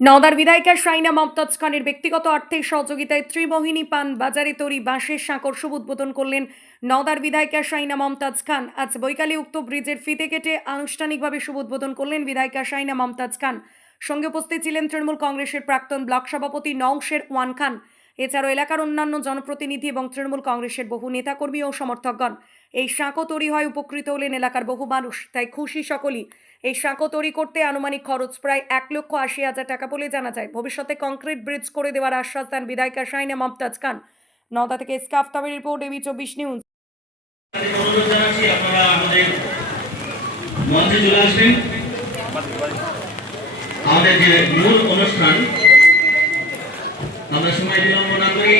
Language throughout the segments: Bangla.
নওদার বিধায়িকা শাইনা মমতাজ খানের ব্যক্তিগত আর্থিক সহযোগিতায় ত্রিমোহিনী পান বাজারে তৈরি বাঁশের সাঁকর শুভ উদ্বোধন করলেন নওদার বিধায়িকা শাইনা মমতাজ খান। আজ বৈকালে উক্ত ব্রিজের ফিতে কেটে আনুষ্ঠানিকভাবে শুভ উদ্বোধন করলেন বিধায়িকা শাইনা মমতাজ খান। সঙ্গে উপস্থিত ছিলেন তৃণমূল কংগ্রেসের প্রাক্তন ব্লক সভাপতি নওশের ওয়ান খান। এছাড়াও এলাকার অন্যান্য জনপ্রতিনিধি এবং তৃণমূল কংগ্রেসের বহু নেতাকর্মী ও সমর্থকগণ। এই সাঁকো তৈরি হয় উপকৃত হলেন এলাকার বহু মানুষ, তাই খুশি সকলেই। এই সাঁকো তৈরি করতে আনুমানিক খরচ প্রায় এক লক্ষ আশি হাজার টাকা বলে জানা যায়। ভবিষ্যতে কংক্রিট ব্রিজ করে দেওয়ার আশ্বাস দেন বিধায়িকা শাইনা মমতাজ খান। নওদা থেকে স্কাফ তাবের রিপোর্ট, এবি চব্বিশ নিউজ। আমাদের যে মূল অনুষ্ঠান, আমরা সময় বিলম্ব না করে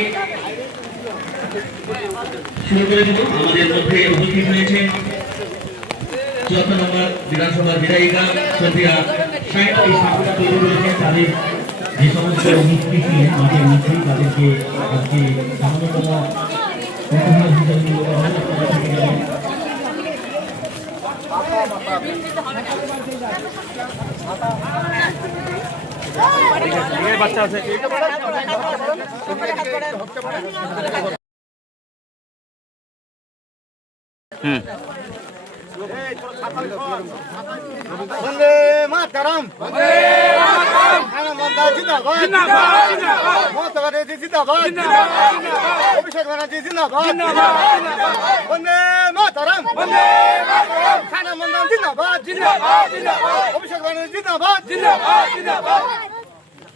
শুরু করে আমাদের মধ্যে উপস্থিত হয়েছেন চুয়াত্তর নম্বর বিধানসভার বিধায়িকা সোফিয়া এই যে সমস্ত মিস্ত্রি ছিলেন মাঠের মিস্ত্রি তাদেরকে আজকে সামান্যতম উপহার দেওয়া হলো। বন্দে মাতরম। বন্দে মাতরম খানা মন্দা জিন্দাবাদ। জিন্দাবাদ জিন্দাবাদ। মমতা ব্যানার্জি জিন্দাবাদ। জিন্দাবাদ অভিষেক ব্যানার্জি জিন্দাবাদ। জিন্দাবাদ বন্দে মাতরম। বন্দে মাতরম। খানা মন্দা জিন্দাবাদ। জিন্দাবাদ জিন্দাবাদ। অভিষেক ব্যানার্জি জিন্দাবাদ। জিন্দাবাদ জিন্দাবাদ।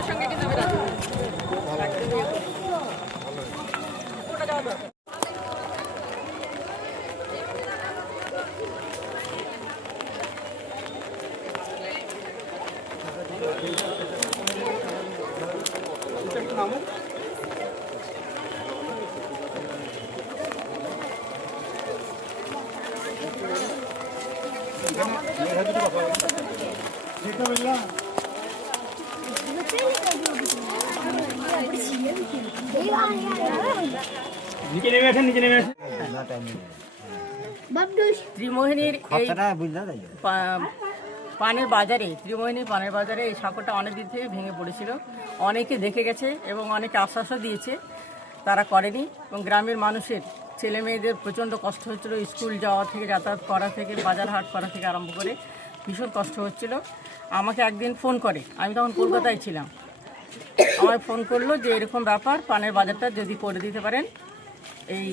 সঙ্গে সঙ্গে কিন্তু আমি রাখি ওটা যাওয়া দরকার Thank you. ত্রিমোহিনীর এই পানের বাজারে ত্রিমোহিনী পানের বাজারে এই সাঁকোটা অনেক দিন থেকে ভেঙে পড়েছিল। অনেকে দেখে গেছে এবং অনেকে আশ্বাসও দিয়েছে তারা করেনি। এবং গ্রামের মানুষের ছেলে মেয়েদের প্রচণ্ড কষ্ট হচ্ছিল স্কুল যাওয়া থেকে যাতায়াত করা থেকে বাজার হাট করা থেকে আরম্ভ করে ভীষণ কষ্ট হচ্ছিল। আমাকে একদিন ফোন করে আমি তখন কলকাতায় ছিলাম। আমায় ফোন করল যে এরকম ব্যাপার, পানের বাজারটা যদি করে দিতে পারেন, এই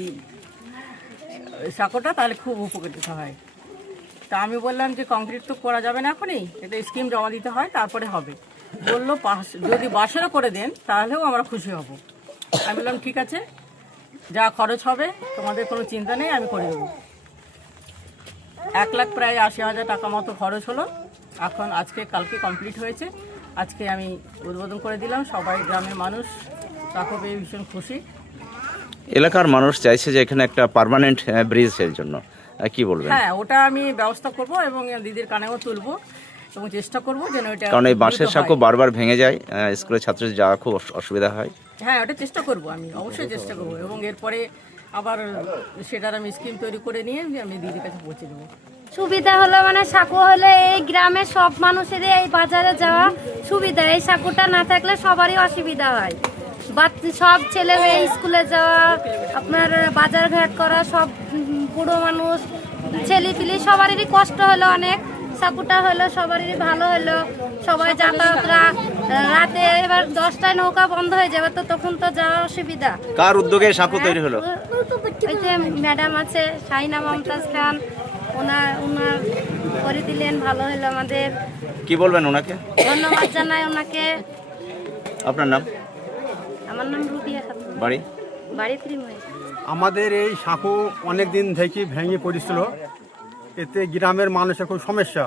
সাঁকোটা তাহলে খুব উপকৃত হয়। তা আমি বললাম যে কংক্রিট তো করা যাবে না এখনই, এটা স্কিম জমা দিতে হয়, তারপরে হবে। বলল পাশ যদি বাসেরও করে দেন, তাহলেও আমরা খুশি হব। আমি বললাম, ঠিক আছে, যা খরচ হবে, তোমাদের কোনো চিন্তা নেই, আমি করে দেবো। এক লাখ প্রায় আশি হাজার টাকা মতো খরচ হলো। এখন আজকে কালকে কমপ্লিট হয়েছে। আজকে আমি উদ্বোধন করে দিলাম। সবাই গ্রামের মানুষ তাকে পেয়ে ভীষণ খুশি। এলাকার মানুষ চাইছে যে এখানে একটা পার্মানেন্ট ব্রিজের জন্য। আহ, কি বলবেন? হ্যাঁ ওটা আমি ব্যবস্থা করব এবং দিদির কানেও তুলবো এবং চেষ্টা করব যেন এটা কারণ এই বাঁশের সাঁকো বারবার ভেঙে যায় স্কুলের ছাত্রদের যাওয়া খুব অস- অসুবিধা হয়। হ্যাঁ ওটা চেষ্টা করব আমি অবশ্যই চেষ্টা করব এবং এরপরে আবার সেটার আমি স্কিম তৈরি করে নিয়ে আমি দিদির কাছে পৌঁছে দেবো। সুবিধা হলো মানে সাঁকো হলে এই গ্রামের সব মানুষেরই এই বাজারে যাওয়া সুবিধা। এই সাঁকোটা না থাকলে সবারই অসুবিধা হয়। সব ছেলে মেয়ে স্কুলে যাওয়া আপনার বাজার ঘাট করা সব বুড়ো মানুষ ছেলে পিলি সবারই কষ্ট হলো অনেক। সাঁকুটা হলো সবারই ভালো হলো। সবাই যাতায়াত রা- রাতে এবার দশটায় নৌকা বন্ধ হয়ে যাবে তো তখন তো যাওয়া অসুবিধা। কার উদ্যোগে সাঁকো তৈরি হলো? ওই যে ম্যাডাম আছে শাহিনা মমতাজ খান। ওনার ওনার করে দিলেন ভালো হলো আমাদের। কি বলবেন ওনাকে? ধন্যবাদ জানাই ওনাকে। আপনার নাম? আমার নাম রুবিয়া খাতুন। বাড়ি? বাড়ি ত্রিময় আমাদের এই সাঁকো অনেক দিন থেকে ভেঙে পড়েছিল। এতে গ্রামের মানুষের খুব সমস্যা।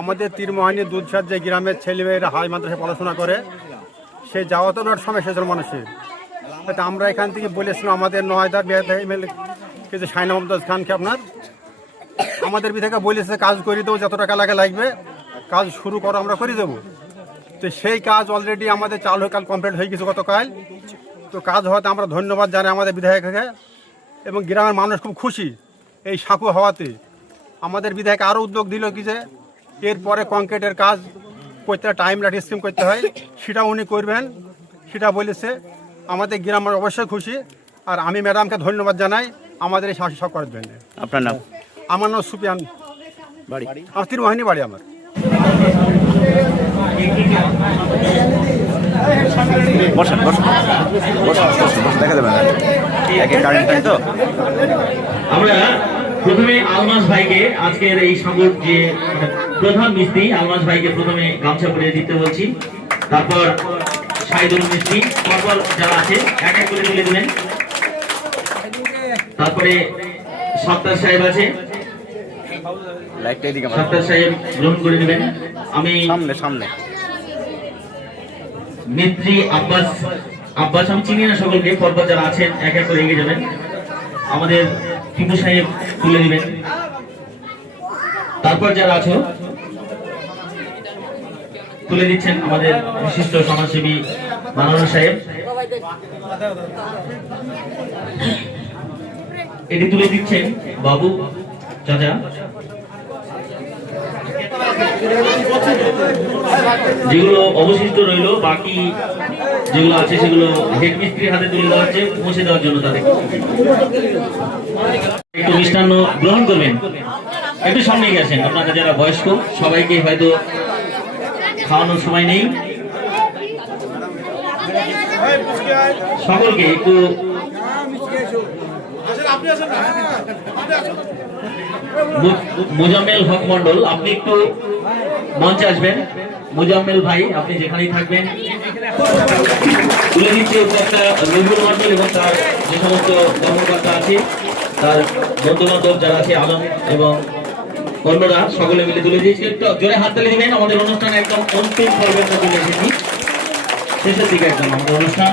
আমাদের তীরমোহানি দুধসার যে গ্রামের ছেলেমেয়েরা হাই মাদ্রাসায় পড়াশোনা করে সে যাওয়া তো একটা সমস্যা ছিল মানুষের। আমরা এখান থেকে বলেছিলাম আমাদের নয়দার এমএলএ যে সাইনা মমতাজ খানকে আপনার আমাদের বিধাকে বলেছে, কাজ করে দেবো যত টাকা লাগে লাগবে, কাজ শুরু করো, আমরা করে দেবো। তো সেই কাজ অলরেডি আমাদের চালু কাল কমপ্লিট হয়ে গেছে গতকাল। তো কাজ হওয়াতে আমরা ধন্যবাদ জানাই আমাদের বিধায়ককে এবং গ্রামের মানুষ খুব খুশি এই সাঁকু হওয়াতে। আমাদের বিধায়ক আরও উদ্যোগ দিল কি যে, এরপরে কংক্রিটের কাজ করতে টাইম লাইট স্কিম করতে হয়। সেটা উনি করবেন। সেটা বলেছে, আমাদের গ্রামের অবশ্যই খুশি। আর আমি ম্যাডামকে ধন্যবাদ জানাই। আমাদের এই শাসি সব করার জন্য। আপনার নাম? আমার নাম সুপিয়ান বাড়ি। আমার তীরবাহিনী বাড়ি আমার। বসেন বসেন। বসেন বসেন, বসেন, দেখা যাবে না। একে কারেন্ট টাইম তো। আমরা প্রথমে আলমাস ভাইকে আজকের এই সাগর যে প্রধান মিস্ত্রি আলমাস ভাইকে প্রথমে গামছা পরিয়ে দিতে বলছি। তারপর সাইদুল মিস্ত্রি তারপর যারা আছে এক এক করে তুলে দিবেন। তারপরে সত্তার সাহেব আছে। লাইটটা এদিকে সাহেব গ্রহণ করে নেবেন। আমি সামনে সামনে। নেত্রী আব্বাস আব্বাস আমি চিনি না সকলকে পরপর যারা আছেন এক এক করে এগিয়ে যাবেন। আমাদের টিপু সাহেব তুলে দিবেন তারপর যারা আছো তুলে দিচ্ছেন আমাদের বিশিষ্ট সমাজসেবী মাননীয় সাহেব। এটি তুলে দিচ্ছেন বাবু চাচা। যেগুলো অবশিষ্ট রইল, বাকি যেগুলো আছে সেগুলো হেড মিস্ত্রির হাতে তুলে দেওয়া হচ্ছে পৌঁছে দেওয়ার জন্য তাদের। একটু মিষ্টান্ন গ্রহণ করবেন। একটু সামনে গেছেন আপনারা যারা বয়স্ক, সবাইকে হয়তো খাওয়ানোর সময় নেই। সকলকে একটু মুজাম্মেল হক মন্ডল আপনি একটু মঞ্চে আসবেন। মুজাম্মেল ভাই, আপনি যেখানেই থাকবেন। তুলে দিচ্ছি একটা নজরুল মন্ডল এবং তার যে সমস্ত কর্মকর্তা আছে, তার বন্ধু বান্ধব যারা আছে, আলম এবং অন্যরা, সকলে মিলে তুলে দিয়েছি। একটু জোরে হাত তালি দিবেন। আমাদের অনুষ্ঠান একদম অন্তিম পর্বের চলে এসেছি। শেষের দিকে একদম আমাদের অনুষ্ঠান।